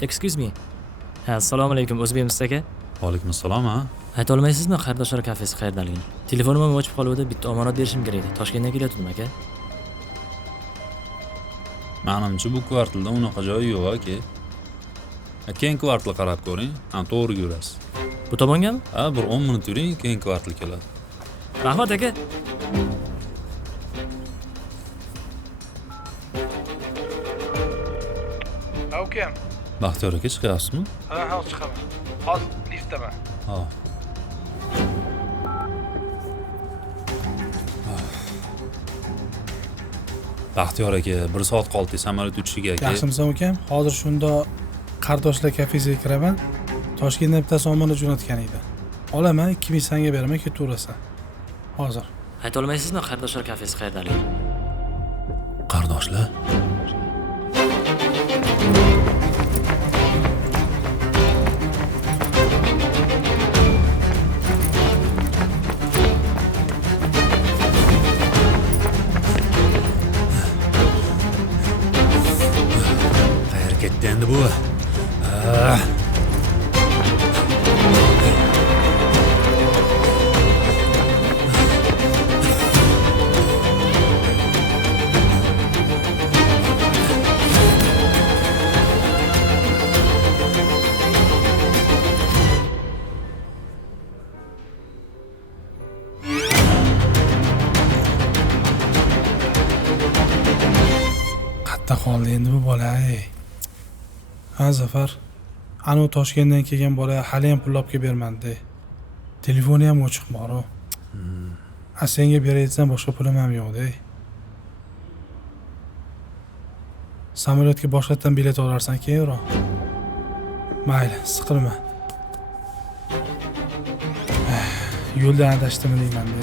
Excuse me. Ha, assalomu alaykum, O'zbekmiz aka. Alaykum assalom, ha? Ayta olmaysizmi qarindoshlar kafesi qayerdaligini? Telefonim ham o'chib qoluvdi, bitta omonat berishim kerak edi. Toshkentdan kelayotgandim aka. Menimcha bu kvartalda unaqa joy yo'q aka. Keyin kvartal qarab ko'ring, ham to'g'ri yurasiz. Bu tomongami? Ha, bir 10 minut yuring, keyin kvartal keladi. Rahmat aka. Ukam. Baxtiyor aka chiqyapsizmi? Ha, hozir chiqaman. Hozir liftdaman. Ha. Baxtiyor aka, 1 soat qoldi samolyot uchishiga aka. Yaxshimisan ukam? Hozir shunda qardoshlar kafesiga kiraman. Toshkentdan bittasi omonat jo'natgan edi. Olaman, 2000 so'mga beraman, ketaverasan. Hozir. Ayta olmaysizmi qarindoshlar kafesi qayerdaligini? Qardoshlar? Qayerga ketdi endi bu? Qatta qoldi endi bu bola. Ha, Zafar. Anu Toshkentdan kelgan bola hali ham pul olib bermadi. Telefoni ham o'chiq bor-ku. Senga berayotsan boshqa pulim ham yo'q-da. Samolyotga boshqatdan bilet olarsan keyinroq. Mayli, siqilma. Yo'ldan adashdimmi deyman-da.